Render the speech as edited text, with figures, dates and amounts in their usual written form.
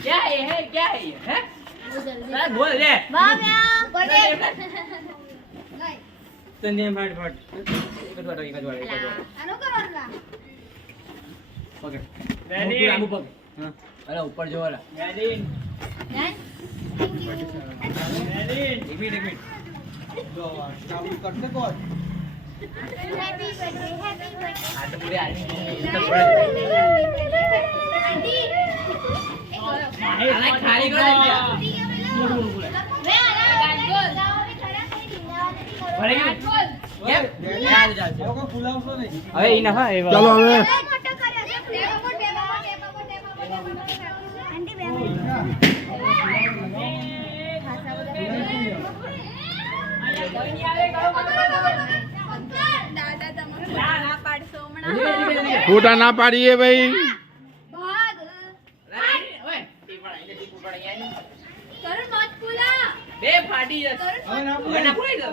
क्या है क्या है हैं बोल दे तने फट फट एक જ વાળો આનો કરવાના ઓકે રેડી આબુ પગ હા અરે ઉપર જો વાળા રેડી રેડી એક મિનિટ જો ચાલુ કરતે કોણ હેપી બર્થડે આ તો પૂરે આની આલા ખાલી કરો હવે ઈ ના ચાલો હવે ફોટા ના પાડીએ ભાઈ બે ફાટી જશે